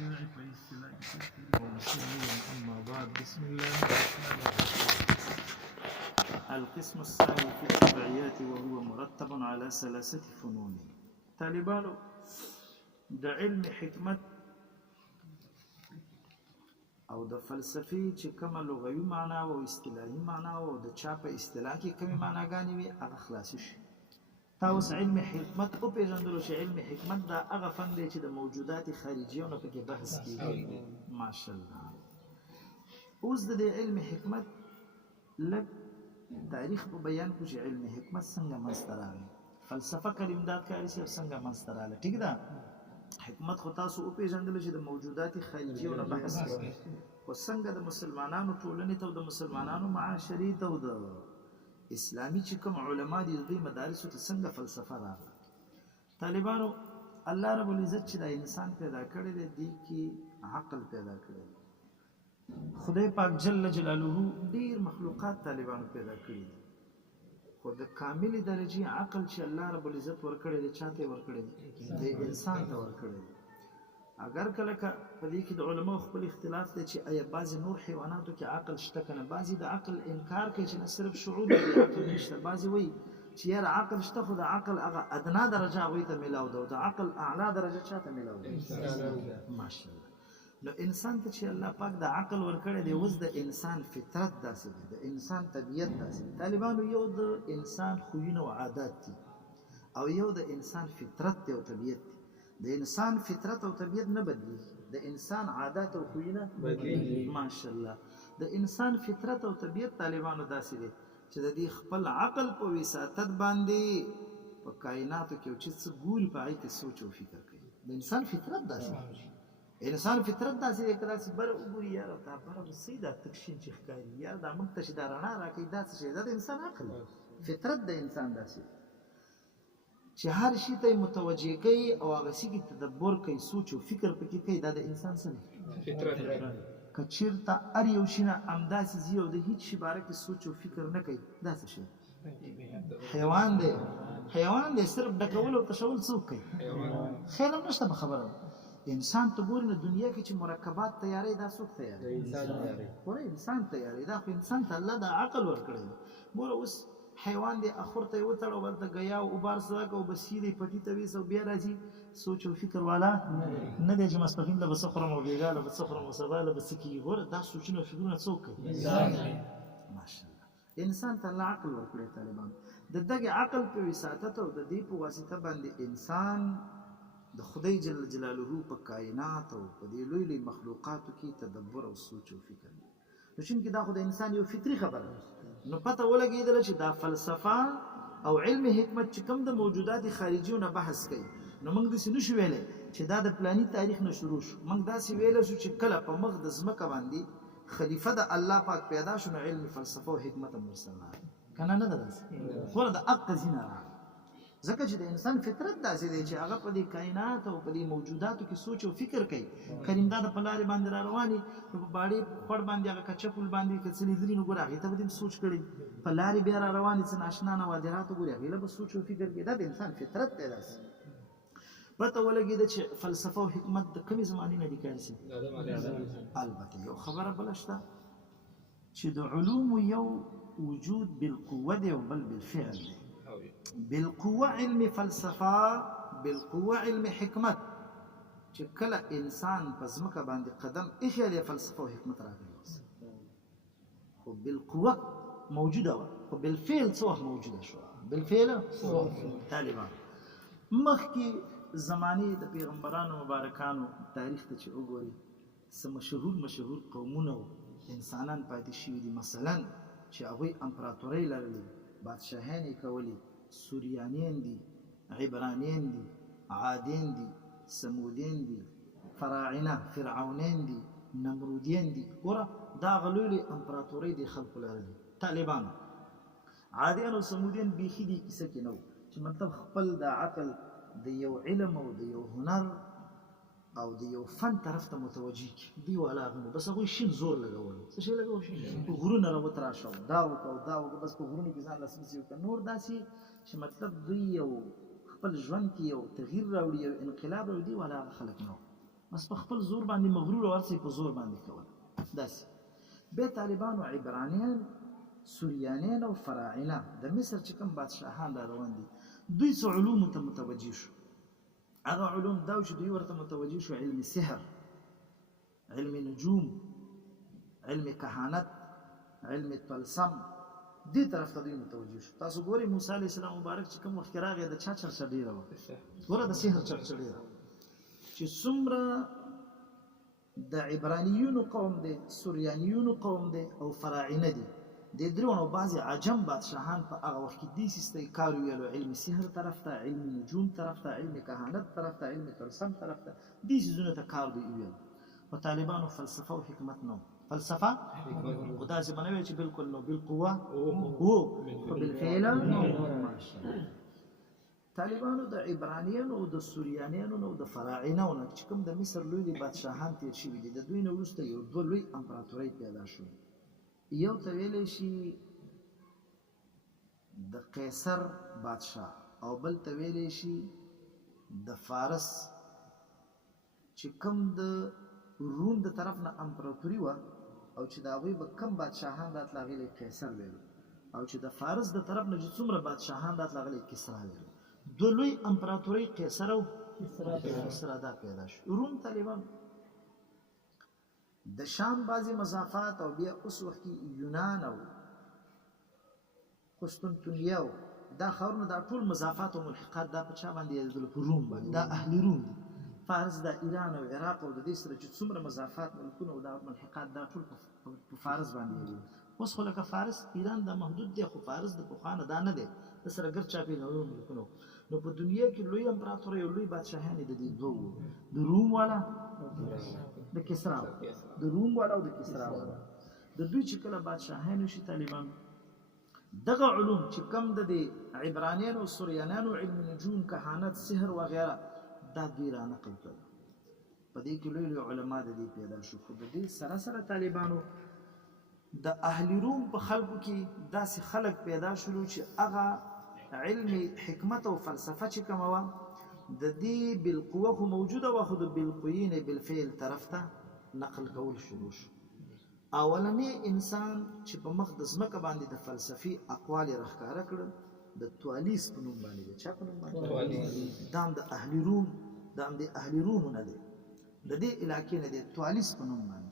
الشرع فاصطلاح أما بعد بسم الله الرحمن الرحيم. القسم الثاني في التبعيات وهو مرتب على 3 فنون. طالبانو د علم حکمت او د فلسفي چې کومه لغوي معنا او اصطلاحي معنا او د چا په اصطلاح کې کومه معناګانې وي هغه خلاص شي. تاسو علم حکمت او پیژندلو چې علم حکمت دا هغه فن دی چې د موجودات خارجيونو په کې بحث کوي. ماشاءالله. اوس د علم حکمت لږ تاریخ په بیان کو چې علم حکمت څنګه منځته راغی. فلسفه کلمداد کاری چې څنګه منځته راغله. ټیک ده. حکمت خو تاسو او پیژندل چې د موجودات خارجيونو بحث کوي. خو څنګه د مسلمانانو ټولنې ته او د مسلمانانو معاشري ته او د اسلامي چې کوم علما دي د مدارسو ته څنګه فلسفه راغله. طالبانو الله رب العزت چې د انسان پیدا کړی دی دی کې عقل پیدا کړی دی. خدای پاک جل جلاله ډیر مخلوقات طالبانو پیدا کړی دي. خو د کامل درجه عقل چې الله رب العزت ورکړی دی چاته ورکړی دی د انسان ته ورکړی دی. اگر کله په دې کې د علماء خپل اختلاف دی چې آیا بعضی نور حیواناتو کې عقل شته کنه. بعضی د عقل انکار کوي چې نه صرف شعور دی عقل نشته. بعضی وایي چې یار عقل شته خو د عقل هغه ادنا درجه هغوی ته میلاو ده او د عقل اعلی درجه چاته میلاو ده. ماشاءالله. نو انسان ته چې الله پاک د عقل ورکړی دی اوس د انسان فطرت داسې دی د انسان طبیعت داسې دی. طالبانو یو د انسان خویونه او عادات دي او یو د انسان فطرت دی او طبیعت دی. د انسان فطرت او طبیعت نه بدلیږي. د انسان عادات او خویونه بدلیږي. ماشاءالله. د انسان فطرت او طبیعت طالبانو داسې دی چې د دې خپل عقل په وساطت باندې په کائناتو کې چې څه ګوري په هغې کې سوچ او فکر کوي. د انسان فطرت داسې دی. انسان فطرت داسې دی که داسې بره وګوري یاره دا بره به څه دا تکشین چې ښکاري یاره دا موږ ته چې دا رڼا راکوي دا څه شی دا د انسان عقل فطرت د انسان داسې چې هر شي ته متوجه کوي او هغه شي کې تدبر کوي سوچ او فکر پکې کوي. دا د انسان څه دی فطرت. که چېرته هر یو شي نه همداسې ځي او د هېڅ شي باره کې سوچ او فکر نه کوي دا څه شی حیوان دی. حیوان دی صرف ډکول او تشول څوک کوي خیر هم نشته په خبره. انسان ته ګوري نو دنیا کې چې مرکبات تیارې دا څوک تیارې انسان تیارې. دا خو انسان ته الله دا عقل ورکړی دی. ګوره اوس حیوان دی اخور ته یې وتړه او هلته ګیا او اوبار سړک او بس دی پټي ته ویسه او بیا راځي سوچ او فکر والا نه دی چې ماسپښین له به څه خورم او بېګا له به څه خورم او سبا له به څه کېږي. ګوره دا سوچونه او فکرونه څوک کوي ماشاءالله. انسان ته الله عقل ورکړی. طالبان د دغې عقل په وساطت او د دې په واسطه باندې انسان د خدای جل جلاله په کائنات او په دې لوی لوی مخلوقاتو کې تدبر او سوچ او فکر. نو چونکې دا خو د انسان یو فطري خبره ده. نو پته ولګېدله چې دا فلسفه او علم حکمت چې کوم د موجودات خارجیو نه بحث کوي نو موږ داسې نشو ویلی چې دا د پلاني تاریخ نه شروع شو. موږ داسې ویلی شو چې کله په مخ د ځمکه باندې خلیفه د الله پاک پیدا شو نو علم فلسفه او حکمت هم ورسره راغی که نه ده داسې خو د هغه ځینه راغی. ځکه چې د انسان فطرت داسې دی چې هغه په دې کائنات او په دې موجوداتو کې سوچ او فکر کوي. کریم دا د په لارې باندې را رواني نو په باړې خوړ باندې هغه کچه پل باندې که څه لیدلي نو ګوره هغې ته به دې سوچ کړی. په لارې بیا را روانې څه ناشنا نوادراتو ګوري هغې له به سوچ او فکر کوي. دا د انسان فطرت دی. داسې پته ولګېده چې فلسفه او حکمت د کومې زمانې نه دي کار شي. البته یو خبره بله شته چې د علومو یو وجود بالقوه دی او بل بالفعل دی. بالقوه علم فلسفه بالقوه علم حکمت. چې کله انسان په ځمکه باندې قدم ایښی دی فلسفه او حکمت راغلی خو بالقوه موجوده وه خو بالفعل څه وخت موجوده شوه. بالفعل طالبان مخکې زمانې د پیغمبرانو مبارکانو تاریخ ته چې وګوري څه مشهور قومونه و انسانان پاتې شوي دي. مثلا چې هغوی امپراتورۍ لرلې بادشاهان یې کولي. سوریانین دي عبرانین دي عادین دي سمودین دي فراعنه فرعونین دي نمرودین دي. ګوره دا هغه لوی لوی امپراتورۍ دي خلکو لرلې. طالبان عادیان او سمودین بیخي دې کیسه کې نه و چې مطلب خپل د عقل د یو علم او د یو هنر او د یو فن طرف ته متوجه کړي. دوی والا هغه بس هغوی شین زور لګولو. څه شی لګول شي غرونه راوتراشو دا وکړو دا وکړو بس په غرونو کې ځان لاسمسي وکړه. نور داسې چې مطلب دوی یو خپل ژوند کې یو تغییر راوړي یو انقلاب راوړي. دوی والا هغه خلک نه بس په خپل زور باندې مغرور ورسي په زور باندې کول داسې. بیا طالبانو عبرانیان سوریانیان او فراعنه د مصر چې کوم بادشاهان را روان دي دوی څه علومو ته متوجه شو. هغه علوم دا چې دوی ورته متوجه شو علم سحر، علم نجوم، علم کهانت، علم طلسم، دې طرف ته دوی متوجه شو. تاسو ګورئ موسی علیه السلام مبارک چې کوم وخت راغی د چا چرچه ډېره وه، ګوره د سحر چرچه ډېره چې څومره د عبرانیونو قوم دی، سوریانیونو قوم دی او فراعنه دي، د درونو بعضې عجم بادشاهان په هغه وخت کې دې سیسته کار ویلو، علم سحر طرف ته، علم نجوم طرف ته، علم کهانت طرف ته، علم طلسم طرف ته، دې څیزونو ته کار دوی ویل. په طالبانو فلسفه او حکمت نه فلسفه خو داسې به نه وي چې بالکل نو بالقوه هو خو بالفعل ماشاءالله. طالبانو د عبرانیانو او د سوریانیانو او د فراعنو نه چې کوم د مصر لوی لوی بادشاهان تیر شوي دي، د دوی نه وروسته یو دوه لوی امپراتورۍ پیدا شو. یو ته ویلی شي د قیصر بادشاه او بل ته ویلی شي د فارس چې کوم د روم د طرف نه امپراتوري وه او چې د هغوی به کم بادشاهان راتله هغې له قیصر ویلو، او چې د فارس د طرف نه چې څومره بادشاهان راتله هغه له کسرا ویلو. دوه لوی امپراتورۍ قیصر او کسرا دا پیدا شو. روم طالبان د شام بعضې مضافات او بیا اوس وخت کې یونان او قسطنطنیه او دا ښارونه دا ټول مضافات او ملحقات دا په چا باندې یادېدلو؟ په روم باندې. دا اهل روم دي. فارس دا ایران او عراق او د دې سره چې څومره مضافات ملکونه او دا ملحقات دا ټول په فارس باندې یادېدل. اوس خو لکه فارس ایران دا محدود دی، خو فارس د پخوا نه دا نه دی، د سره ګرد چاپېره نور ملکونه. نو په دنیا کې لوی امپراتورۍ او لوی بادشاهان یې د دې دوه وو، د روم والا د کسرا، د روم والا او د کسرا والا. د دوی چې کله بادشاهانو شي طالبان دغه علوم چې کم د دې عبرانیانو او سوریانیانو علم نجوم، کهانت، سحر وغیره دا دوی را نقل کړل. په دې کې لوی لوی علما د دې پیدا شو. خو د دې سره سره طالبانو د اهل روم په خلکو کې داسې خلک پیدا شولو چې هغه علم حکمت او فلسفه چې کومه وه د دې بالقوه خو موجوده وه، خو د بالقوې نه بالفعل طرف ته نقل کول شروع شو. اولنی انسان چې په مخ د ځمکه باندې د فلسفي اقوال یې راښکاره کړل د توالیس په نوم باندې دی. چا په نوم باندې؟ دا هم د اهل روم، دا هم د اهل روم نه دی، د دې علاقې نه دی، توالیس په نوم باندې.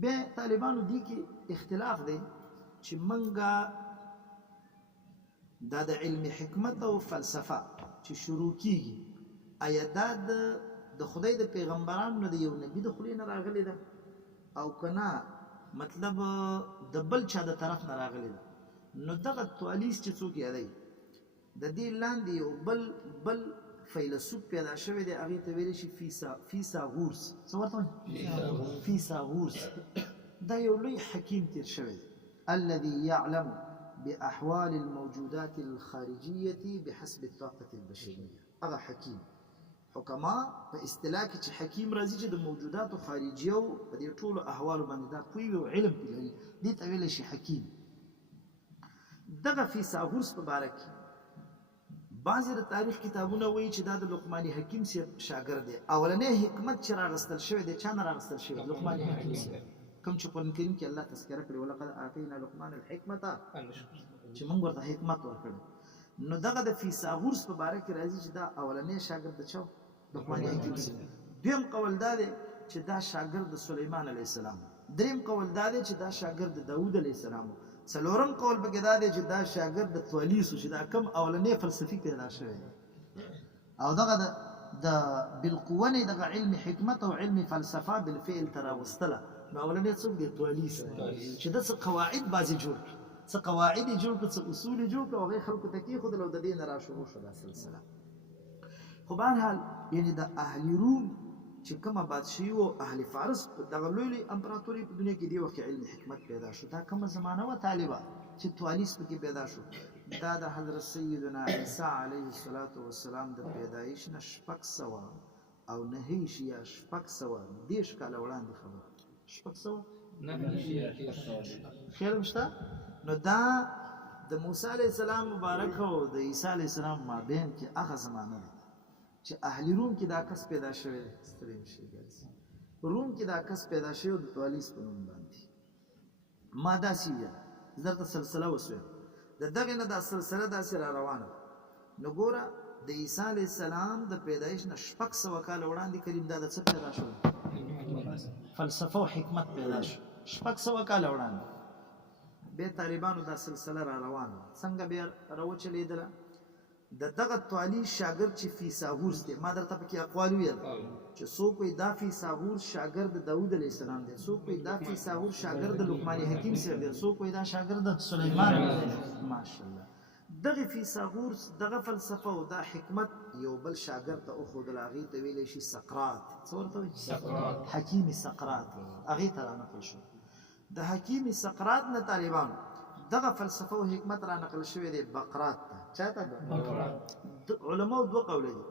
بیا طالبانو دې کې اختلاف دی چې منګه دا د علم حکمت او فلسفه چې شروع کیږي آیا دا د خدای د پیغمبرانو نه د یو نبی د خولې نه راغلی ده او که نه مطلب د بل چا د طرف نه راغلی ده؟ نو دغه توالیس چې څوک یادوي د دې لاندې یو بل فیلسوف پیدا شوی دی، هغې ته ویلی شي فیثاغورس. څه ورته وایي؟ فیثاغورس. دا یو لوی حکیم تیر شوی دی. الذي يعلم بأحوال الموجودات الخارجية بحسب الطاقة البشرية. هغه حکیم حکما په اصطلاح کې چې حکیم راځي چې د موجوداتو خارجیو په دې ټولو احوالو باندې دا پوهې او علم پرې لري، دې ته ویلی شي حکیم. دغه فیثاغورس په باره کې بعضې د تاریخ کتابونه وایي چې دا د لقمان حکیم صاحب شاګرد دی. اولنی حکمت چې راغستل شوی دی چا نه راغستل شوی؟ لقمان حکیم صاحب، کوم چې قرآن کریم کې الله تذکره کړې ولقد آتینا لقمان الحکمة، چې موږ ورته حکمت ورکړی. نو دغه د فیثاغورس په باره کې راځي چې دا اولنی شاګرد د چا؟ لقمان حکیم صاحب. دویم قول دا دی چې دا شاګرد د سلیمان علیه السلام. دریم قول دا دی چې دا شاګرد د داود علیه السلام. څلورم قول پکې دا دی چې دا شاګرد د توالیسو چې دا کم اولنی فلسفي پیدا شوی دی او دغه د بالقوه نه دغه علم حکمت او علم فلسفه بالفعل ته راوستله. نو اولنی څوک دی؟ توالیس، چې د څه قواعد بعضې جوړ کړي، څه قواعد یې جوړ کړه، څه اصول یې جوړ کړه او هغې خلکو ته کېښودل او د دې نه راشروع شوه دا سلسله. خو بهرحال یعنې د اهل روم چې کومه بادشاهي و اهل فارس دغه لوی لوی امپراتوري په دنیا کې دې وخت کې علم حکمت پیدا شو. دا کومه زمانه وه طالبه چې توالیس پکې پیدا شو؟ دا د حضرت سیدنا عیسی علیه السلام د پیدایش نه 600 او 9 یا 630 کاله وړاندې خبره. 600 خیر مشته. نو دا د موسی علیه السلام مبارک او د عیسی علیه السلام مابین کې هغه زمانه ده چې اهل روم کې دا کس پیدا شوی دی ستړی مشي ګرځي روم کې دا کس پیدا شوی د تولیس په نوم باندې ما داسې ویل زه درته سلسله وسویم د دغې نه دا سلسله داسې را روانه نو ګوره د عیسی علیه السلام د پیدایش نه 600 کاله وړاندې کریم دا د څه پیدا شو فلسفه او حکمت پیدا شو 600 کاله وړاندې بیا طالبانو دا سلسله را روانه څنګه بیا راوچلېدله د دغه توالي شاګرد چې فیثاغورس دی ما درته پکې اقوال ویل چې څوک وایي دا فیثاغورس شاګرد د داود علیه السلام دی څوک وایي دا فیثاغورس شاګرد د لقمان حکیم صاحب دی څوک وایي دا شاګرد د سلیمان دی ماشاءالله دغه فیثاغورس دغه فلسفه او دا حکمت یو بل شاګرد ته وښودل هغې ته ویلی شي سقراط څه ورته وایي حکیم سقراط هغې ته رانقل شو د حکیم سقراط نه طالبانو دغه فلسفه او حکمت را نقل شوی دی بقرات ته چاته علماء دوه قوله دي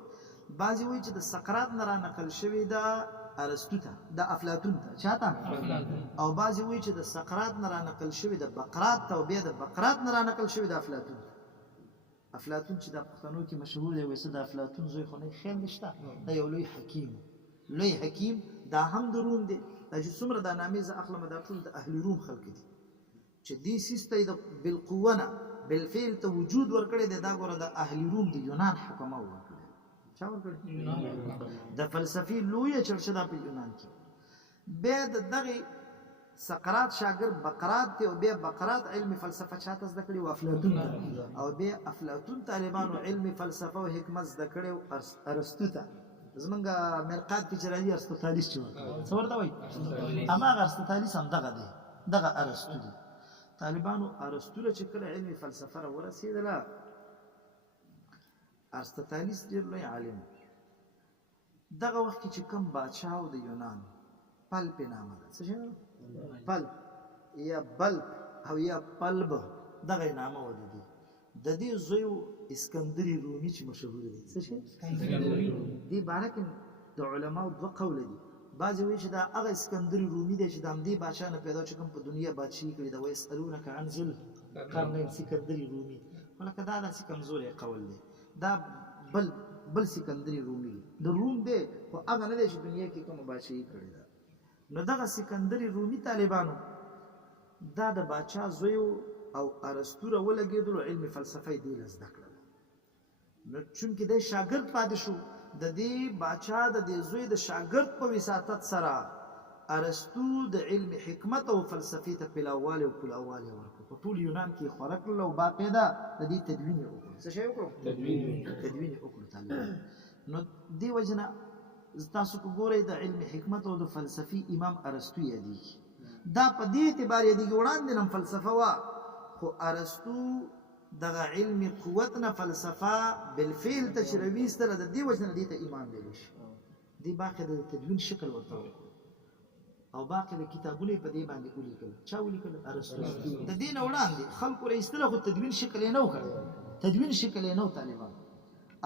بعضی وایي چې د سقراط نه را نقل شوی دا ارسطو ته د افلاطون ته چاته او بعضی وایي چې د سقراط نه را نقل شوی د بقرات ته او بیا د بقرات نه را نقل شوی د افلاطون افلاطون چې د پښتنو کې مشهور دی وایي د افلاطون زوی خو نه خیال نشته دا یو لوی حکیم دا هم د روم دی دا چې څومره دا نامې زه اخلم دا ټول د اهل روم خلک دي چې دې سیسته د بالقوه نه بالفعل ته وجود ورکړی دی دا ګوره د اهل روم د یونان حکما ورکړی چا ورکړی د فلسفي لویه چرچه دا په یونان کې بیا د دغې سقراط شاګرد بقرات دی او بیا بقرات علم فلسفه چاته زده کړي و افلاطون ته او بیا افلاطون طالبانو علم فلسفه او حکمت زده کړي ارسطو ته زمونږ مرقات کې چې راځي ارسطوطالیس چې څه ورته وایي هماغه ارسطوطالیس هم دغه دی دغه ارسطو دی طالبانو ارسطو له چې کله علم فلسفه را ورسېدله ارسطوطالیس ډېر لوی عالم دغه وخت کې چې کوم بادشاه و د یونان پلپ یې نامه ده څه شی پلپ یا بلب او یا پلب دغه یې نامه و د دې زوی اسکندري رومي چې مشهور دی څه شی دې باره کې د علماو دوه قوله دي بعضې وایي چې دا هغه اسکندري رومي دی چې د همدې بادشاه نه پیدا چې کوم په دنیا بادشاهي کړې ده ویسألونک عن ذی القرنین سکندري رومي ولکه دا داسې کمزوری قول دی دا بل سکندري رومي دی د روم دی خو هغه نه دی چې دنیا کې کومه بادشاهي کړې ده نو دغه سکندري رومي طالبانو دا د بادشاه زوی او ارسطو را ولګېدلو علم فلسفه یې دې له زده کړله نو چونکې دی شاګرد پاتې شو د دې باچا د دې زوی د شاګرد په وساطت سره ارسطو د علم حکمت او فلسفې ته پلاوالی او پلاوالی ورکړو په ټول یونان کې یې خوره کړل او باقاعده د دې تدوین یې وکړو څه شی وکړو تدوین یې وکړو طالبان نو دې وجه نه تاسو که ګورئ د علم حکمت او د فلسفې امام ارسطو یادېږي دا په دې اعتبار یادېږي وړاندې هم فلسفه وه خو ارسطو دغه علم قوت نه فلسفه بالفعل ته چې راویستله د دې وجه نه دې ته ایمان ویلی شي دې باقي د تدوین شکل ورته ورکړو او باقي د کتابونه یې په دې باندې ولیکل چا ولیکل ارسطو د دې نه وړاندې خلکو را ایستله خو تدوین شکل یې نه و کړی تدوین شکل یې نه و طالبان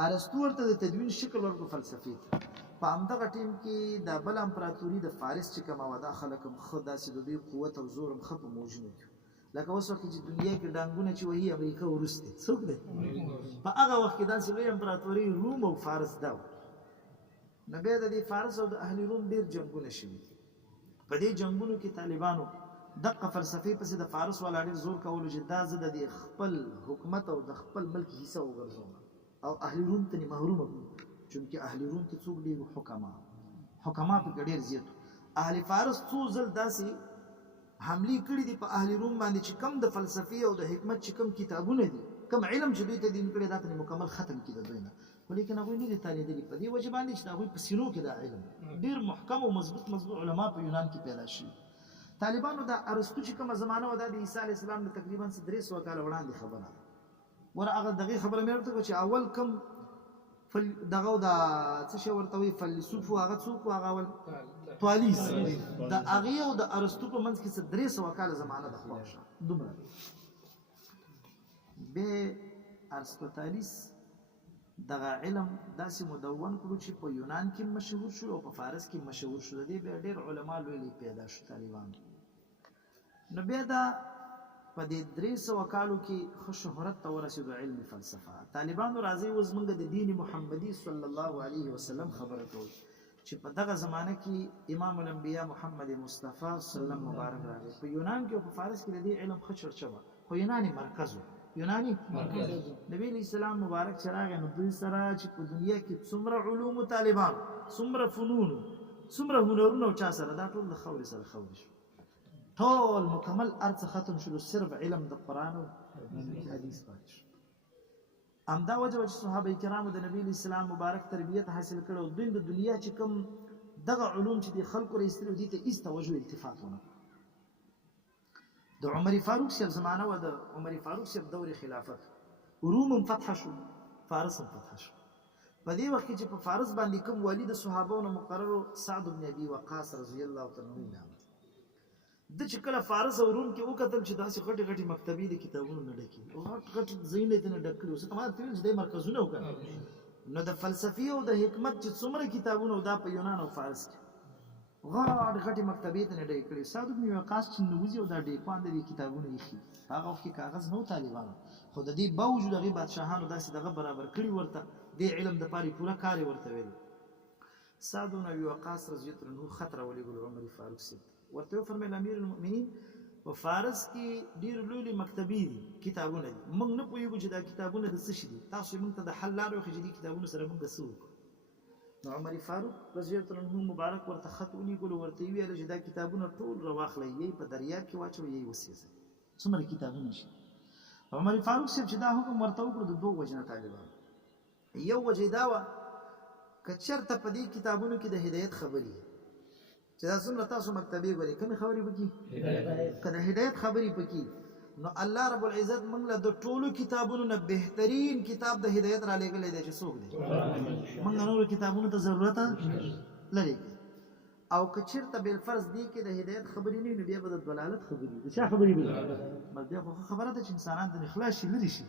ارسطو ورته د تدوین شکل ورکړو فلسفې ته په همدغه ټیم کې دا بله امپراتوري د فارس چې کومه وه دا خلک هم ښه داسې د دوی قوت او زور هم ښه په موجونو کې لکه اوس وخت چې دنیا کې ډانګونه چې وهي امریکا وروس دی څوک دی په هغه وخت کې داسې لوی امپراتوري روم او فارس دا و نو بیا د دې فارس او د اهل روم ډېر جنګونه شوي دي په دې جنګونو کې طالبانو دقه فلسفې پسې د فارس والا ډېر زور کولو چې دا زه د دې خپل حکومت او د خپل ملک حصه وګرځوم او اهل روم ته محرومه کړو چونکې اهل روم کې څوک ډېر حکما پکې ډېر زیات اهل فارس څو ځل داسې حملې کړي دي په اهل روم باندې چې کم د فلسفې او د حکمت چې کم کتابونه دي کم علم چې دوی ته دین کړی دا ته مکمل ختم کړي د دوی نه خو لیکن هغوی نه دي تالیدلي په دې وجه باندې چې د هغوی په سینو کې دا علم ډېر محکم او مضبوط علما په یونان کې پیدا شوي طالبانو دا ارسطو چې کومه زمانه وه دا د عیسی علیه السلام د تقریبا 300 کاله وړاندې خبره ده ګوره هغه دغې خبره مې ورته کړه چې اول کم دغه د څه شی ورته وایي فیلسوف و هغه څوک و هغه اول تولیس د هغې او د ارسطو په منځ کې څه 300 کاله زمانه ده خوا شه دومره بیا ارسطوطالیس دغه علم داسې مدون کړو چې په یونان کې مشهور شو او په فارس کې مشهور شو د دې بیا ډېر علما لوی پیدا شو طالبان نو بیا دا په دې 300 کالو کې ښه شهرت ته ورسېدو علم فلسفه. طالبانو راځي اوس موږ د دین محمدي صلی الله علیه وسلم خبره کوو چې په دغه زمانه کې امام الانبیاء محمد مصطفی صلی الله علیه مبارک راغی. په یونان کې او په فارس کې د دې علم ښه چرچه وه، خو یوناني مرکز و. یوناني مرکز نبی اسلام مبارک چې راغی نو دوی سره چې په دنیا کې څومره علوم طالبان، څومره فنون، څومره هنرونه چا سره، دا ټول د خوري سره خوري شو. ټول مکمل ارڅ ختم شو، صرف علم د قرآن او حدیث پاتې شو. همدا وجه چې صحابه کرامو د نبی اسلام مبارک تربیت حاصل کړو، دوی د دنیا چې کوم دغه علوم چې د خلکو راستلو دي ته هیڅ توجه التفات ونه. د عمر فاروق صاحب زمانه و، د عمر فاروق صاحب دور خلافت، روم فتح شو، فارس فتح شو. په دې وخت کې چې په فارس باندې کوم والي د صحابو نه مقرر سعد بن ابي وقاص رضی الله تعالی عنہ د چې کله فارس او روم کې وکتل چې داسې غټي غټي مکتبې د کتابونو نه ډکې او غټ ځینې ته نه ډک کړي، اوس تمام ته چې د مرکزونه وکړي نو د فلسفي او د حکمت چې څومره کتابونه دا په یونان او فارس کې غټ غټي مکتبې ته نه ډکې کړي. سعد بن وقاص چې نوځي او دا ډېپان د کتابونو یې خي هغه وخت کې کاغذ نو طالبانو، خو د دې باوجود هغه بادشاهانو داسې دغه برابر کړي ورته د علم د پاره پوره کار ورته ویل. سعد بن وقاص رضی الله عنه خطر ولي عمر فاروق سي ورته فرمایل امیر المؤمنین په فارس کې ډیر لوی مکتبې دي، کتابونه دي، موږ نه پوهیږو چې دا کتابونه د څه شي دي، تاسو موږ ته د حل لارې وښیئ چې دې کتابونو سره موږ څه وکړو. نو عمر فاروق رضی الله عنه مبارک ورته خط ولیکلو، ورته ویل چې دا کتابونه ټول راواخلئ، یې په دریاب کې واچوئ، یې وسیځئ، څومره کتابونه شي. عمر فاروق صاحب چې دا حکم ورته وکړو د دوه وجې نه طالبانو. یو وجې دا وه که چېرته په دې کتابونو کې د هدایت خبرې چې دا څومره تاسو مکتبې ګورئ، کومې خبرې پکې که د هدایت خبرې پکې، نو الله رب العزت موږ له د ټولو کتابونو نه بهترین کتاب د هدایت را لېږلی دی چې څوک دی؟ موږ نورو کتابونو ته ضرورت لري. او که چېرته بالفرض دې کې د هدایت خبرې نه وي نو بیا به د ضلالت خبرې وي. د چا خبرې به بس بیا خو خبره ده چې انسانان د اخلاص شي لرې شي،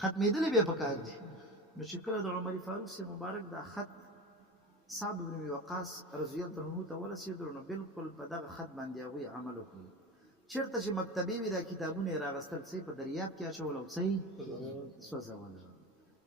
ختمېدلې بیا پکار دي. نو چې کله د عمر فاروق صاحب مبارک دا خط سعد بن وقاص رضی الله عنه ته ورسېدل نو بالکل په دغه خط باندې هغوی عمل وکړي. چېرته چې مکتبې وي دا کتابونه یې راغستل، څه په دریاب کې اچول او څه یې سوځول.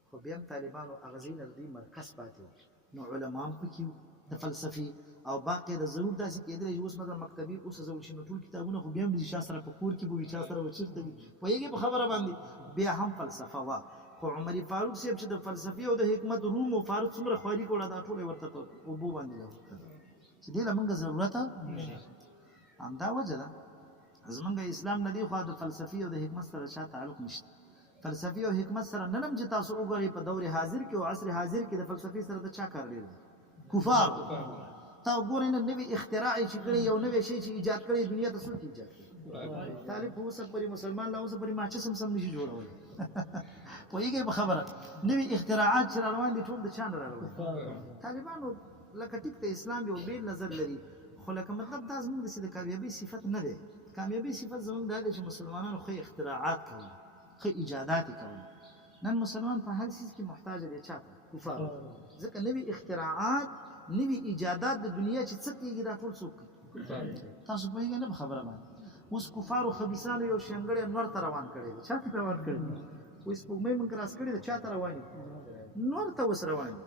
خو بیا هم طالبانو هغه ځای نه د دوی مرکز پاتې و. نو علما هم پکې وو د فلسفې او باقي د ضرور داسې کېدلی چې اوس مثلا مکتبې وسوځول شي نو ټول کتابونه خو بیا هم د چا سره په کور کې به وي، چا سره به چېرته وي، پوهېږې په خبره باندې. بیا هم فلسفه وه، خو عمر فاروق صاحب چې د فلسفې او د حکمت روم او فارس څومره خواري کوله دا ټول یې ورته په اوبو باندې لاهو کړل چې دې له موږ ضرورت همدا وجه ده. زمونږ اسلام نه دی خوا د فلسفې او د حکمت سره چا تعلق نشته. فلسفې او حکمت سره نن هم چې تاسو وګورئ په دور حاضر کې او عصر حاضر کې د فلسفې سره د چا کار ډېر دی؟ کفار. تا وګورئ نن نوې اختراع یې چې کړی، یو نوی شی چې ایجاد کړی دنیا ته څوک ایجاد کړي؟ طالب خو اوسه پورې مسلمان لا اوسه پورې ماچس هم سم نشي جوړولی. پوهېږئ په خبره نوي اختراعات چې را روان دي ټول د چا نه را روان؟ طالبانو لکه ټیک ته اسلام یو بېل نظر لري، خو لکه مطلب دا زموږ داسې د کامیابۍ صفت نه دی. کامیابۍ صفت زموږ دا دی چې مسلمانانو ښه اختراعات کوي، ښه ایجادات یې کوي. نن مسلمان په هر څیز کې محتاج دی چا ته؟ کفار. ځکه نوي اختراعات، نوي ایجادات د دنیا چې څه کېږي دا ټول څوک کوي؟ تاسو پوهېږئ نه په خبره باندې؟ اوس کفارو خبیثانو یو شینګړی نور ته روان کړی دی. چا ته روان کړی دی؟ اوس سپوږمۍ موږ راس کړې ده، چا ته روانې؟ نور ته اوس روانې.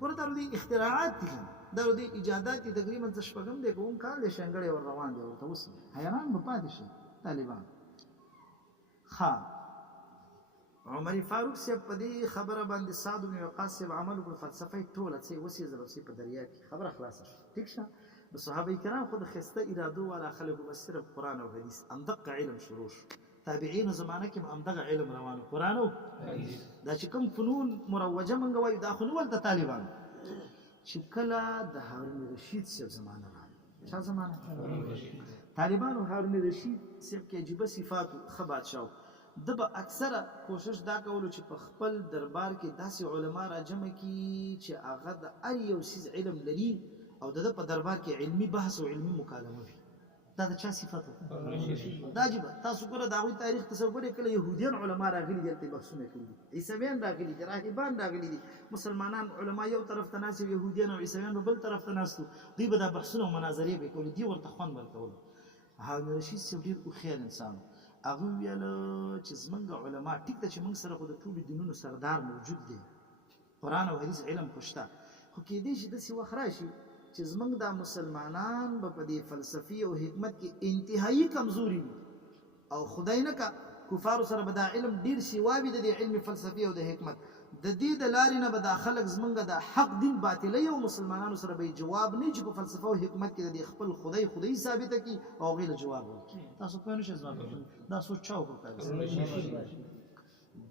ګوره دا دوی اختراعات دي، دا دوی ایجادات دي. تقریبا څه شپږم دی که اووم کال دی شینګړی ور روان دی ورته. اوس حیران به پاتې شي طالبان. ښه عمر فاروق صاحب په دې خبره باندې سعد بن وقاص صاحب عمل وکړ، فلسفه یې ټوله څه وسېځله، څه په دریاب کې خبره خلاصه شوه. ټیک شه. د صحابه کرام خو د ښایسته ارادو والا خلکو بس صرف قرآن او حدیث همدغه علم شروع شو. تابعینو زمانه کې همدغه علم روانو، قرآن او دا چې کوم فنون مروجه موږ وایو دا خو نه ول د طالبانو. چې کله د هارون رشید صاحب زمانه راغله، چا زمانه؟ طالبانو هارون رشید صاحب کې عجیبه صفاتو، ښه بادشاه و. ده به اکثره کوشش دا کولو چې په خپل دربار کې داسې علما راجمع کړي چې هغه د هر یو څیز علم لري او د ده په دربار کې علمي بحث او علمي مکالمه وي. دا د چا صفت و؟ دا عجیبه. تاسو ګوره د هغوی تاریخ تصور یې کله یهودیان علما راغلي دي، هلته یې بحثونه کړي دي، عیسویان راغلي دي، راهبان راغلي دي، مسلمانان علما یو طرف ته ناست، یهودیان او عیسویان به بل طرف ته ناست، دوی به دا بحثونه او مناظرې به یې کولې، دوی ورته خوند ورکولو. هارون رشید صاحب ډېر هوښیار انسان و. هغه ویل چې زمونږ علما ټیک ده چې موږ سره خو د ټولو دینونو سردار موجود دی قرآن او حدیث علم خو شته خو کېدای شي داسې وخت راشي چې زمونږ دا مسلمانان به په دې فلسفي او حکمت کې انتهایی کمزوري وي او خدای نه کا کفارو سره به دا علم ډیر سیوا وي د دې علم فلسفي او د حکمت د دې د لارې نه به دا خلک زمونږ د حق دین باطلۍ او مسلمانانو سره به جواب نه چې په فلسفه او حکمت کې د خپل خدای ثابته کړي او غیر جواب ورکړي تاسو په نشه ځواب دا سوچ چا وکړه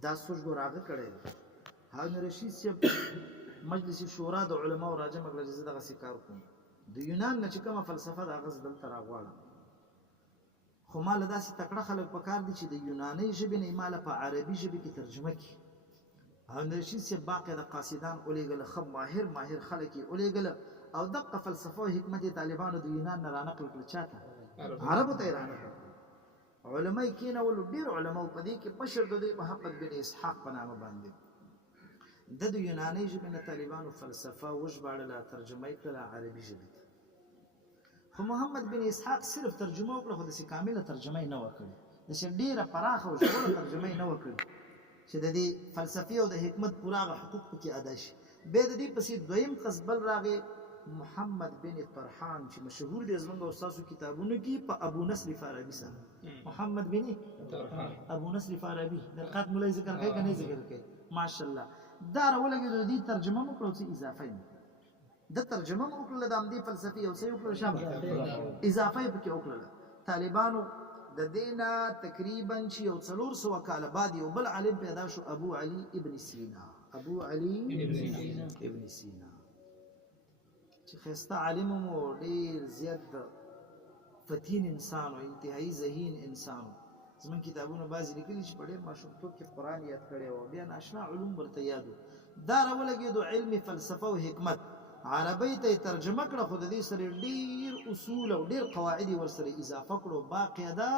دا سوچ ګوراغه کړي هارون رشید صاحب مجلس شورا د علماء راجم مجلس دغه کار کوم د یونان نه چې کومه فلسفه د غز دلته راغواړه خو مال داسې تکړه خلک پکار دي چې د یوناني ژبې نه مال په عربي ژبه کې ترجمه کړي هارون رشید صاحب باقي د قاصدان اولېګل خب ماهر خلک اولېګل او دغه فلسفه او حکمت طالبانو د یونان نه رانقل کړ چاته عربو ته رانقل علماء کینه ول ډیر علماء په دې کې مشر د محمد بن اسحاق په نامه باندې د یوناني ژبې نه طالبانو فلسفه وژباړله ترجمه یې کړله عربي ژبې ته خو محمد بن اسحاق صرف ترجمه وکړه خو داسې کامله ترجمه یې نه وکړه داسې ډېره پراخه او ژوره ترجمه یې نه وکړه چې د دې فلسفي او د حکمت پوره هغه حقوق پکې ادا شي بیا د دې پسې دویم کس بل راغی محمد بن طرحان چې مشهور دی زموږ استادو کتابونو کې په ابو نصر فارابي سره محمد بن طرحان ابو نصر فارابي د قات مولای ذکر کوي کنه ذکر کوي ماشاءالله دا راولګي د دې ترجمه مو کړو چې اضافه نه د ترجمه مو کړل د امدی فلسفي او سې وکړل شامل اضافه پکې وکړل طالبانو د دینا تقریبا چې یو 400 کال بعد یو بل عالم پیدا شو ابو علي ابن سینا چې خسته عالم مو ډیر زیات فتین انسان او انتهایی ذهین انسان زمون کتابونو بعضی لیکلي چې په ډېر ماشومتوب کې قرآن یاد کړی او بیا ناشنا علوم ورته یادو دا راولګېدو علم فلسفه او حکمت عربی ته ترجمه کړه خو د دې سره ډېر اصول او ډېر قواعد یې ورسره اضافه کړو باقاعده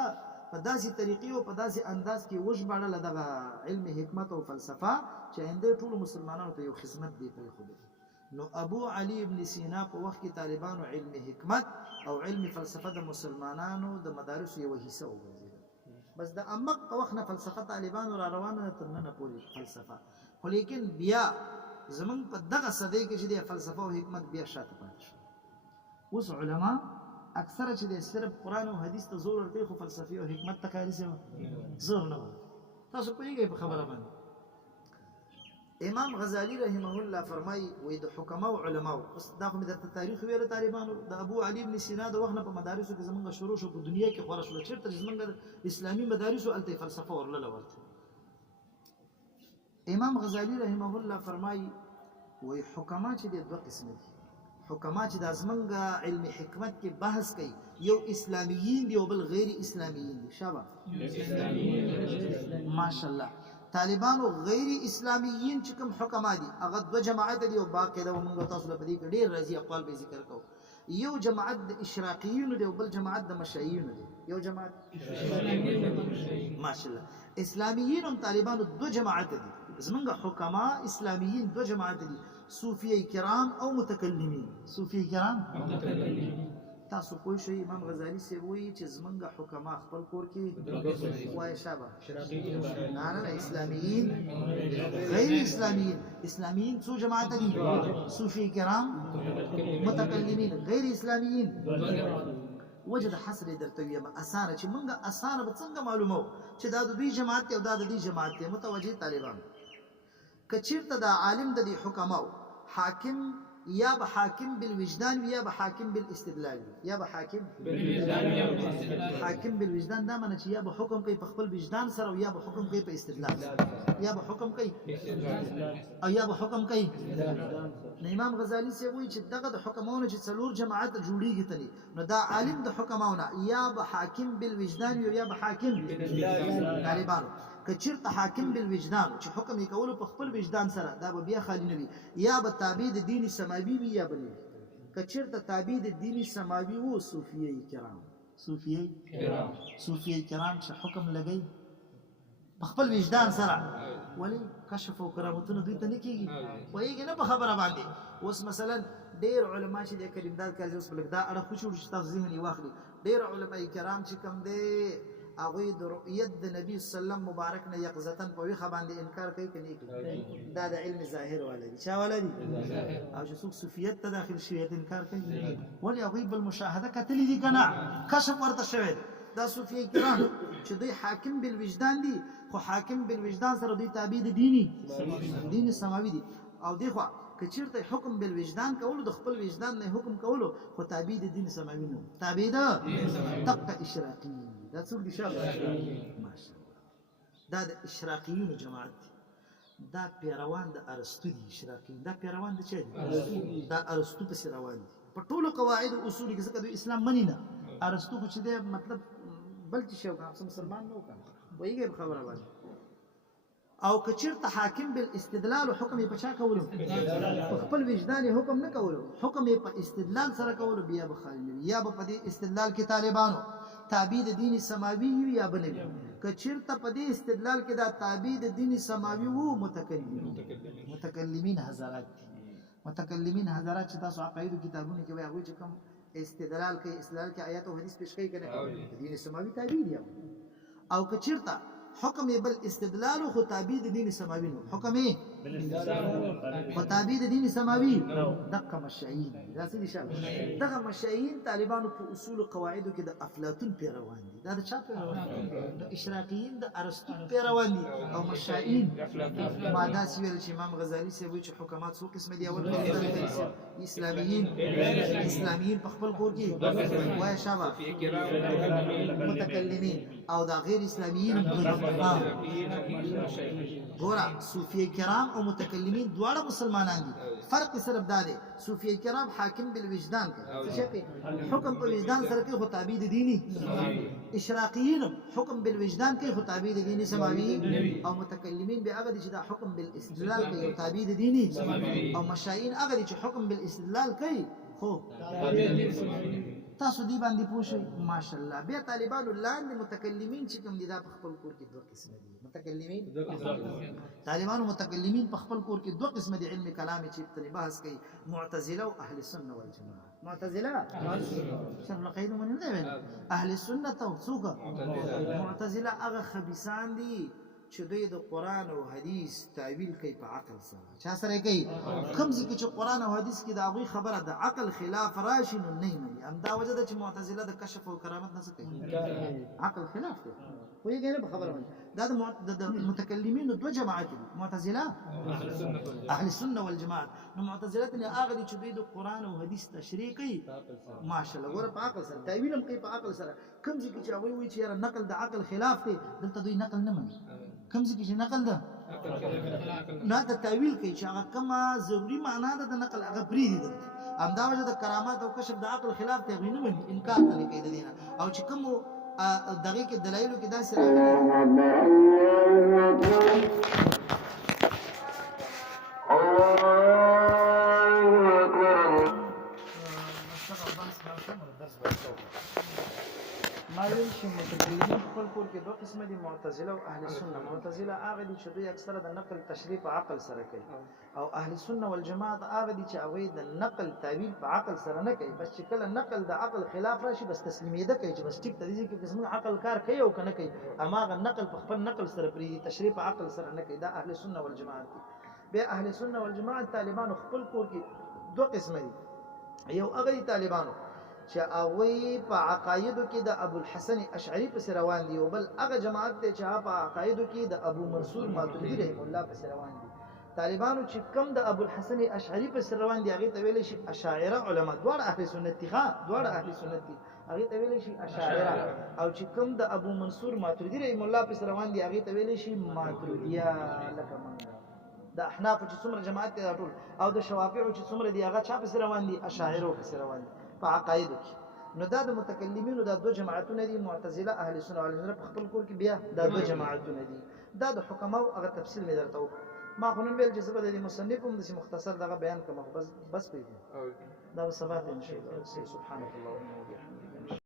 په داسې طریقې او په داسې انداز کې وژباړله دغه علم حکمت او فلسفه چې آینده ټولو مسلمانانو ته یو خدمت دی پرېښودی نو ابو علي ابن سینا په وخت کې طالبانو علم حکمت او علم فلسفه د مسلمانانو د مدارسو یوه حصه وګرځېده بس د امق په وخت نه فلسفه طالبانو را روانه تر ننه پورې فلسفه خو لیکن بیا زمون په دغه صدې کې چې د فلسفه او حکمت بیا شاته پاتې شو اوس علما اکثره چې د صرف قرآن او حدیث ته زور ورکوي خو فلسفي او حکمت ته کاري څه زور نه تاسو پوهیږئ په خبره باندې امام غزالی رحمه الله فرمایي وایي د حکماو علماو اوس دا خو مې درته تاریخ ویلو طالبانو د ابو علي ابن سینا د وخت نه په مدارسو کې زمونږ شروع شو په دنیا کې خوره شوله چېرته چې زمونږ اسلامي مدارسو هلته فلسفه ورلله ورته امام غزالی رحمه الله فرمایي وایي حکما چې د دوه قسمه دي حکما چې د زمونږ علم حکمت کې بحث کوي یو اسلامیین دي او بل غیر اسلامیین دي شابه ماشاءالله طالبانو غیر اسلامیین چې کوم حکما دي هغه دوه جماعت دي او باقاعده موږ تاسو له دې ډېر راځي اقوال به ذکر کوو یو جماعت د اشراقیین دی او بل جماعت د مشایین دی یو جماعت ماشاءالله اسلامیین هم طالبانو دوه جماعت دي زمونږ حکما اسلامیین دوه جماعت دي صوفیه کرام او متکلمین صوفیه کرام تاسو پوه شئ امام غزالی صاحب وایي چې زمونږ حکما خپل کور کې وایي شابه نه اسلامیین غیر اسلامیین اسلامیین څو جماعت دي صوفیه کرام متکلمین غیر اسلامیین وجد حصر درته ویم اسانه چې مونږ اسانه به څنګه معلومو چې دا د دوی جماعت دی او دا د دې جماعت دی متوجه طالبان که چېرته دا عالم د دې حکماو حاکم یا به حاکم بالوجدان یا به حاکم بالاستدلال یا به حاکم بالوجدان دا معنی چې یا به حکم کوي په خپل وجدان سره او یا به حکم کوي په استدلال یا به حکم کوي او یا به حکم کوي نو امام غزالی صاحب وایي چې دغه د حکمونو چې څلور جماعت جوړیږي تلي نو دا عالم د حکمونو یا به حاکم بالوجدان یا به حاکم طالبانو که چېرته حاکم بالوجدان چې حکم یې کولو په خپل وجدان سره دا به بیا خالي نه وي یا به تابع د دین سماوي وي یا به نه وي که چېرته تابع د دین سماوي و صوفیه کرام چې حکم لګوي په خپل وجدان سره ولې کشف او کرامتونه دوی ته نه کېږي پوهېږي نه په خبره باندې اوس مثلا ډېر علما چې د کلمداد کاږي اوس په لږ دا اړه خو چې تاسو ذهن یې واخلي ډېر علما کرام چې کوم دی هغوی د رؤیت د نبی صلی الله علیه وسلم مبارک نه یقظتن په ویښه باندې انکار کوي که نه کوي؟ دا د علم ظاهر والا دي. چا والا دي؟ او چې څوک صوفیت ته داخل شوي انکار کوي، ولې هغوی بل مشاهده کتلي دي که نه؟ کشف ورته شوی دی. دا صوفیه کرام چې دوی حاکم بالوجدان دي، خو حاکم بالوجدان سره دوی تابع د دین سماوي دي. او دی خوا که چېرته حکم بالوجدان کولو، د خپل وجدان نه حکم کولو، خو تابع د دین سماوي نه، تابع د طبقه اشراقي. دا څوک دي؟ ماشاءالله دا د اشراقیونو جماعت دي. دا پیروان د ارسطو دي. اشراقیون دا پیروان د چا دي؟ دا ارسطو پسې روان دي په ټولو قواعد او اصولو کې، ځکه دوی اسلام مني نه. ارسطو خو چې دی مطلب بل څه شی و، که مسلمان نه و که پوهېږئ په خبره باندې. او که چېرته حاکم بالاستدلال و حکم یې په چا کولو؟ په خپل وجدان یې حکم نه کولو، حکم یې په استدلال سره کولو، بیا به خالي وي. یا به په دې استدلال کې طالبانو تابع د دین سماوي وي یا به نه وي. که چېرته په دې استدلال کې دا تابع د دین سماوي وو، متکلمین حضرات دي. متکلمین حضرات چې تاسو عقایدو کتابونو کې وایي، هغوی چې کوم استدلال کوي، استدلال کې آیات او حدیث پیش کوي که نه کوي؟ د دین سماوي تابع دي. او که چېرته حکم یې بل استدلال خو تابع د دین سماوي نو، حکم یې خو تابع د دین سماوي، دغه مشایین. دا څه دي شاله؟ دغه مشایین طالبانو په اصول و قواعدو کې د افلاطون پیروان دي. دا د چا پیروان دي؟ د اشراقیین د ارسطو پیروان دي. او مشایین ما داسې ویل چې امام غزالي صاحب وایي چې حکمات څو قسمه دي. اول اسلامیین په خپل کور کې وایه شابه، متکلمین او دا غیر اسلامیین. ګوره صوفیه کرام او متکلمین دواړه مسلمانان دي. فرق صرف دا دی، صوفیه کرام حاکم بالوجدان کوي، حکم په وجدان سره کوي خو تابع د دیني. اشراقیین حکم بالوجدان کوي خو تابع د دیني سماوي. او متکلمین بیا هغه دي چې دا حکم بالاستدلال کوي او تابع د دیني. او مشایین هغه دي چې حکم بالاستدلال کوي خو تاسو دی باندې پوه شئ. ماشاءالله بیا طالبانو لاندې متکلمین چې کوم دي، دا په خپل کور کې دوه قسمه دي. متکلمین طالبانو متکلمین په خپل کور کې دوه قسمه دي. علم کلام چې ابتدایي بحث کوي، معتزله او اهل سنه والجماعه. معتزله شرح العقید من نه ویل، اهل سنه او څوک؟ معتزله هغه خبيثان دي چې دوی د قرآن او حدیث تعویل کوي په عقل سره. چا سره کوي؟ کوم ځای کې چې قرآن او حدیث کې د هغوی خبره د عقل خلاف راشي نو نه یې مني. همدا وجه ده چې معتزله د کشف او کرامت نه څه کوي؟ عقل خلاف دی. پوهېږئ نه په خبره باندې؟ دا د متکلمینو دوه جماعت دي، معتزله اهل سنه والجماعت. نو معتزله ته هغه دي چې دوی د قرآن او حدیث تشریح کوي ماشاءالله، ګوره په عقل سره، تعویل هم کوي په عقل سره. کوم ځای کې چې هغوی وایي چې یاره نقل د عقل خلاف دی، دلته دوی نقل نه مني. کوم ځای کې چې نقل ده نه د تعویل کوي چې هغه کومه ضروري معنا ده د نقل هغه پرېږدي دلته. همدا وجه د کرامات او کشف د عقل خلاف دی، هغوی نه مني، انکار نه کوي د دې نه. او چې کومو دغې کې دلایلو کې داسې راغلي ما ویل چې متکلمین خپل کور کې دوه قسمه دي، معتزله او اهل سنه. معتزله هغه دي چې دوی اکثره د نقل تشریح په عقل سره کوي، او اهل سنه والجماعت هغه دي چې هغوی د نقل تعویل په عقل سره نه کوي. بس چې کله نقل د عقل خلاف راشي بس تسلیمېده کوي چې بس ټیک ته دې کې زموږ عقل کار کوي او که نه کوي، هماغه نقل په خپل نقل سره پرېږدي، تشریح په عقل سره نه کوي. دا اهل سنه والجماعت دي. بیا اهل سنه والجماعت طالبانو خپل کور کې دوه قسمه دي. یو هغه دي طالبانو چې هغوی په عقایدو کې د ابوالحسن اشعري پسې روان دي، او بل هغه جماعت دی چې هغه په عقایدو کې د ابو منصور ماتریدي رحم الله پسې روان دي. طالبانو چې کم د ابوالحسن اشعري پسې روان دي هغې ته ویلی شي اشاعره علما، دواړه اهل سنت دي، دواړه اهل سنت دي، هغې ته ویلی شي اشاعره. او چې کم د ابو منصور ماتریدي رحم الله پسې روان دي هغې ته ویلی شي ماتریدیه. لکه منګه د احنافو چې څومره جماعت دی دا ټول، او د شوافعو چې څومره دي هغه چا پسې روان دي؟ اشاعرو پسې روان دي په عقایدو کې. نو دا د متکلمینو دا دوه جماعتونه دي، معتزله اهل سنه والجماعت. په خپل کور کې بیا دا دوه جماعتونه دي. دا د حکماو هغه تفصیل مې درته وکړ. ما خو نن ویل چې زه به د مصنف هم داسې مختصر دغه بیان کوم، بس پرېږدم دا به سبا ته ان شاء الله. سبحانک اللهم وبحمدک.